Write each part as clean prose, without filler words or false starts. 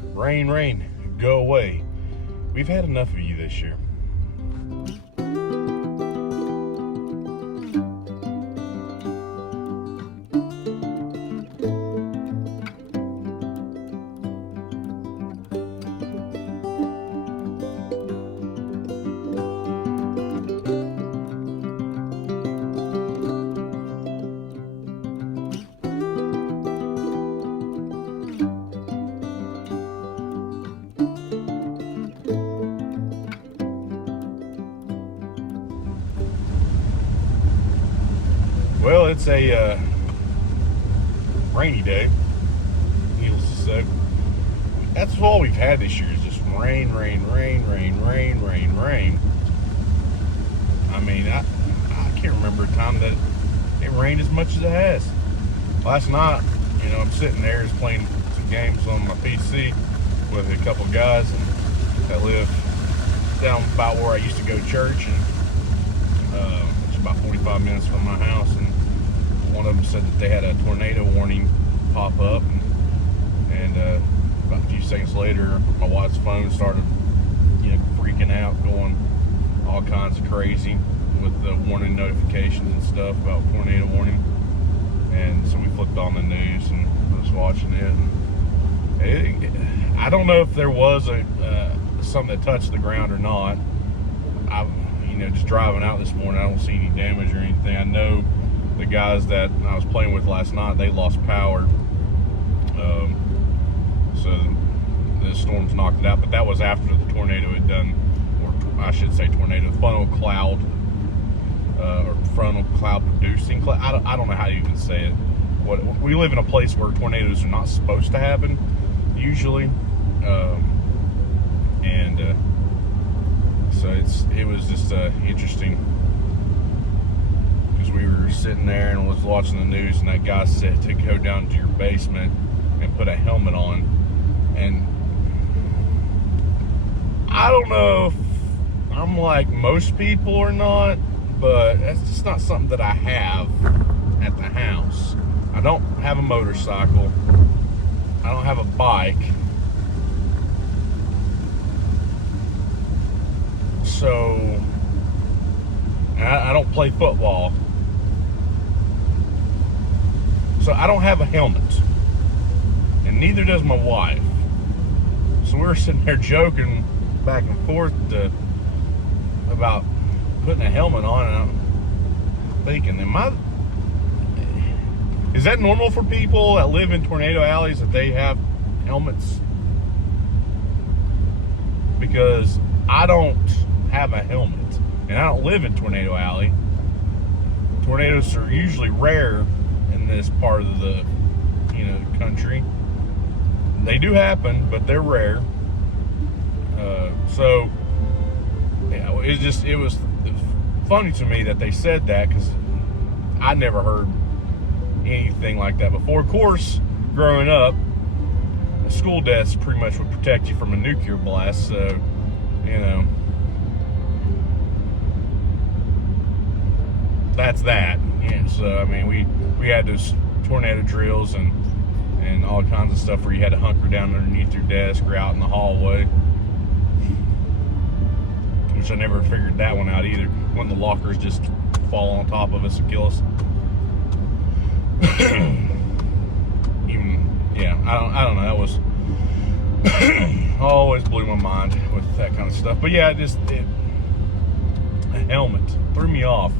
Rain, rain, go away. We've had enough of you this year. Well, it's a rainy day, needless to say. That's all we've had this year is just rain, rain, rain, rain, rain, rain, rain. I mean, I can't remember a time that it rained as much as it has. Last night, I'm sitting there just playing some games on my PC with a couple guys that live down about where I used to go to church, and it's about 45 minutes from my house. And one of them said that they had a tornado warning pop up, and about a few seconds later, my wife's phone started, freaking out, going all kinds of crazy with the warning notifications and stuff about tornado warning. And so we flipped on the news and was watching it. And I don't know if there was something that touched the ground or not. Just driving out this morning, I don't see any damage or anything. I know the guys that I was playing with last night, they lost power. So the storms knocked it out, but that was after the tornado had done, or I should say tornado, frontal cloud, or frontal cloud producing cloud. I don't know how to even say it. We live in a place where tornadoes are not supposed to happen, usually. So it was just interesting, because we were sitting there and was watching the news, and that guy said to go down to your basement and put a helmet on. And I don't know if I'm like most people or not, but that's just not something that I have at the house. I don't have a motorcycle. I don't have a bike. So, I don't play football. So I don't have a helmet. And neither does my wife. So we were sitting there joking back and forth about putting a helmet on, and I'm thinking, is that normal for people that live in tornado alleys, that they have helmets? Because I don't have a helmet, and I don't live in tornado alley. Tornadoes are usually rare in this part of the country. They do happen, but they're rare. So it was funny to me that they said that, because I never heard anything like that before. Of course, growing up, a school desk pretty much would protect you from a nuclear blast, so that's that. Yeah, so I mean, we had those tornado drills and all kinds of stuff where you had to hunker down underneath your desk or out in the hallway, which I never figured that one out either, when the lockers just fall on top of us and kill us. I don't know, that was always blew my mind with that kind of stuff. But yeah, a helmet threw me off.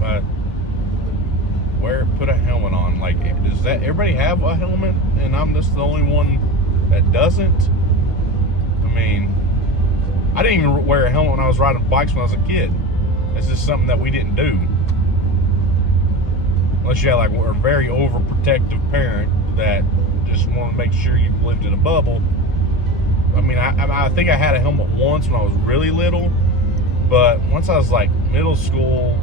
Put a helmet on. Like, does that everybody have a helmet and I'm just the only one that doesn't? I mean, I didn't even wear a helmet when I was riding bikes when I was a kid. It's just something that we didn't do, unless you had like a very overprotective parent that just wanted to make sure you lived in a bubble. I mean, I think I had a helmet once when I was really little, but once I was like middle school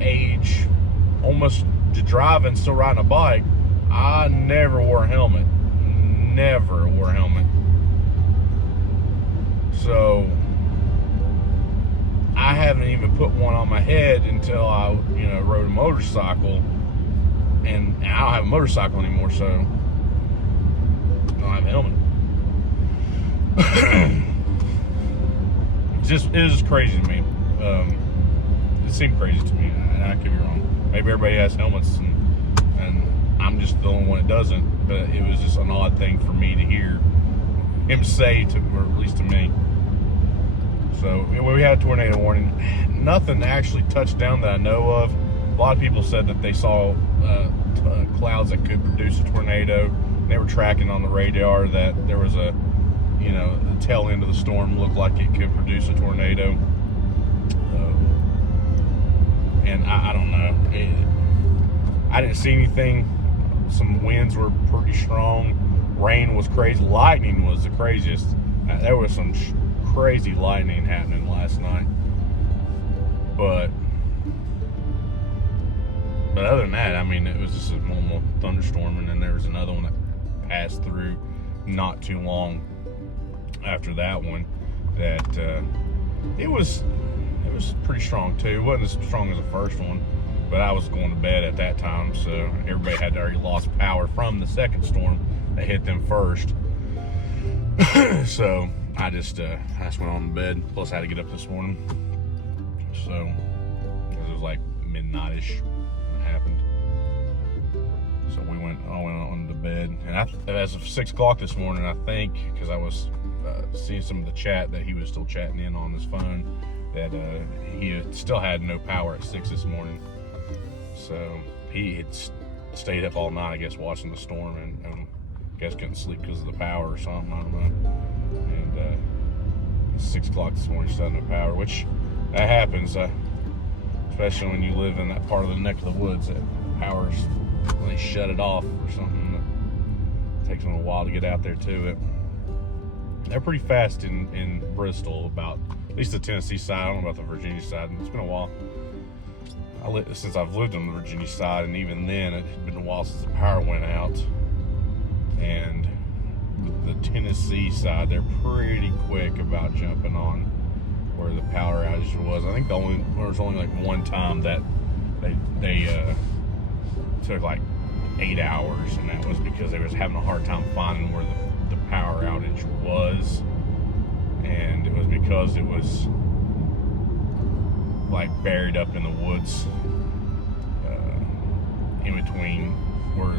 age, almost to driving, still riding a bike, I never wore a helmet. Never wore a helmet. So I haven't even put one on my head until I, rode a motorcycle, and I don't have a motorcycle anymore, so I don't have a helmet. It was just crazy to me. It seemed crazy to me, and I could be wrong. Maybe everybody has helmets, and I'm just the only one that doesn't. But it was just an odd thing for me to hear him say, or at least to me. So we had a tornado warning. Nothing actually touched down that I know of. A lot of people said that they saw clouds that could produce a tornado. They were tracking on the radar that there was the tail end of the storm looked like it could produce a tornado. And I don't know. I didn't see anything. Some winds were pretty strong. Rain was crazy. Lightning was the craziest. There was some crazy lightning happening last night. But other than that, I mean, it was just a normal thunderstorm, and then there was another one that passed through not too long after that one. That it was pretty strong too. It wasn't as strong as the first one, but I was going to bed at that time, so everybody had already lost power from the second storm that hit them first. So I just went on to bed. Plus I had to get up this morning, so it was like midnight-ish when it happened. So I went on to bed, and as of 6 o'clock this morning, I think, because I was seeing some of the chat that he was still chatting in on his phone, that he still had no power at 6 this morning. So he had stayed up all night, I guess, watching the storm, and I guess couldn't sleep because of the power or something, I don't know. And 6 o'clock this morning, still had no power, which that happens, especially when you live in that part of the neck of the woods. That power's, when they shut it off or something, it takes them a while to get out there to it. They're pretty fast in Bristol, about at least the Tennessee side. I don't know about the Virginia side. It's been a while since I've lived on the Virginia side, and even then it had been a while since the power went out. And the Tennessee side, they're pretty quick about jumping on where the power outage was. I think there was only like one time that they took like 8 hours, and that was because they was having a hard time finding where the power outage was, and it was because it was like buried up in the woods, in between where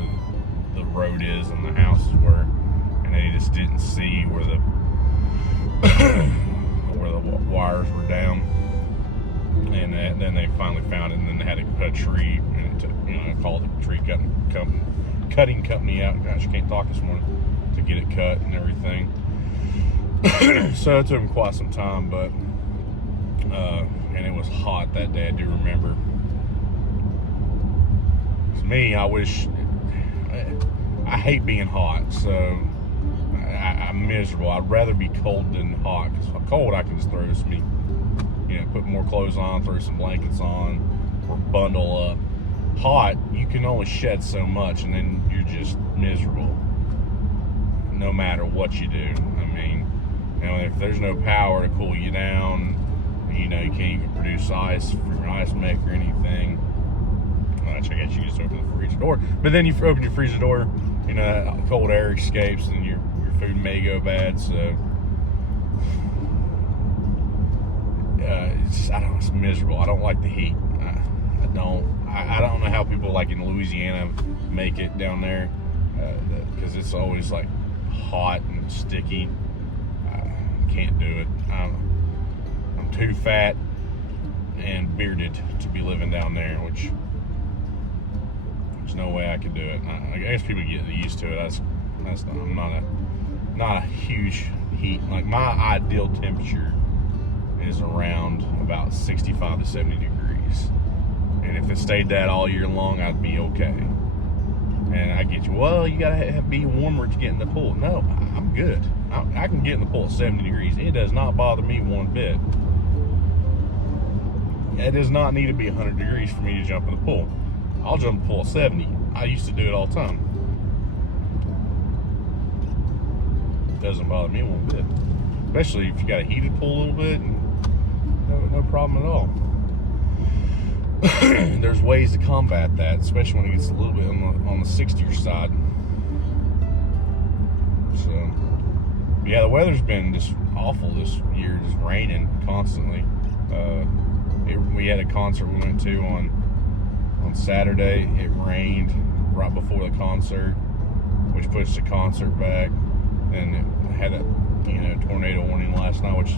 the road is and the houses were, and they just didn't see where the wires were down, and then they finally found it, and then they had to cut a tree, and it took, I called the tree cutting company out. Gosh, I can't talk this morning, to get it cut and everything. So it took them quite some time, but and it was hot that day, I do remember. To me, I hate being hot, so I'm miserable. I'd rather be cold than hot, because cold I can just throw put more clothes on, throw some blankets on, or bundle up. Hot, you can only shed so much, and then you're just miserable no matter what you do. I mean, if there's no power to cool you down, you can't even produce ice for your ice maker or anything. I guess you just open the freezer door, but then you open your freezer door, cold air escapes, and your food may go bad. So it's miserable. I don't like the heat. I don't know how people like in Louisiana make it down there, because it's always like hot and sticky. I can't do it. I'm too fat and bearded to be living down there, which there's no way I could do it. I guess people get used to it. I'm not a huge heat. Like, my ideal temperature is around about 65 to 70 degrees. And if it stayed that all year long, I'd be okay. And I get you, well, you gotta be warmer to get in the pool. No, I'm good. I can get in the pool at 70 degrees. It does not bother me one bit. It does not need to be 100 degrees for me to jump in the pool. I'll jump in the pool at 70. I used to do it all the time. It doesn't bother me one bit. Especially if you got a heated pool a little bit, and no problem at all. There's ways to combat that, especially when it gets a little bit on the 60er side. So Yeah, the weather's been just awful this year, just raining constantly. We had a concert we went to on Saturday. It rained right before the concert, which pushed the concert back. And it had a tornado warning last night, which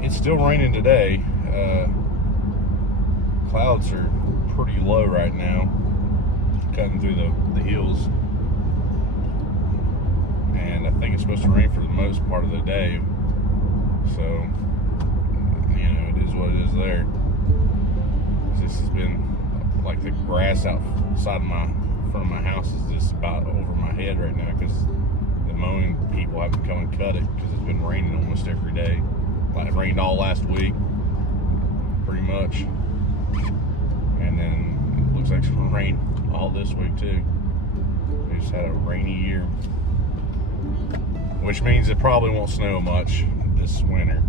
it's still raining today. Clouds are pretty low right now, cutting through the hills. And I think it's supposed to rain for the most part of the day. So, it is what it is there. This has been like the grass outside front of my house is just about over my head right now because the mowing people haven't come and cut it because it's been raining almost every day. Like it rained all last week, pretty much. And then it looks like it's going to rain all this week too. We just had a rainy year. Which means it probably won't snow much this winter.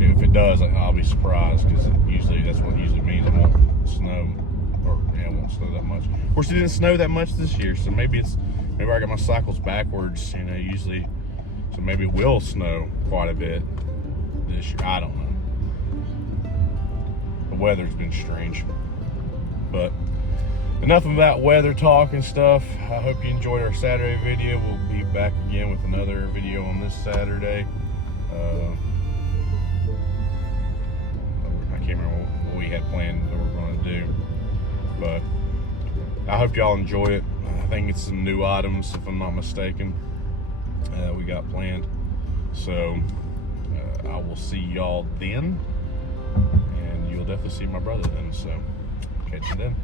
If it does, I'll be surprised because that's what it usually means. It won't snow, it won't snow that much. Of course, it didn't snow that much this year, so maybe I got my cycles backwards. Usually, so maybe it will snow quite a bit this year. I don't know. The weather's been strange, but enough about weather talk and stuff. I hope you enjoyed our Saturday video. We'll be back again with another video on this Saturday. I can't remember what we had planned that we're going to do, but I hope y'all enjoy it. I think it's some new items, if I'm not mistaken, we got planned. So I will see y'all then, and you'll definitely see my brother then. So catch you then.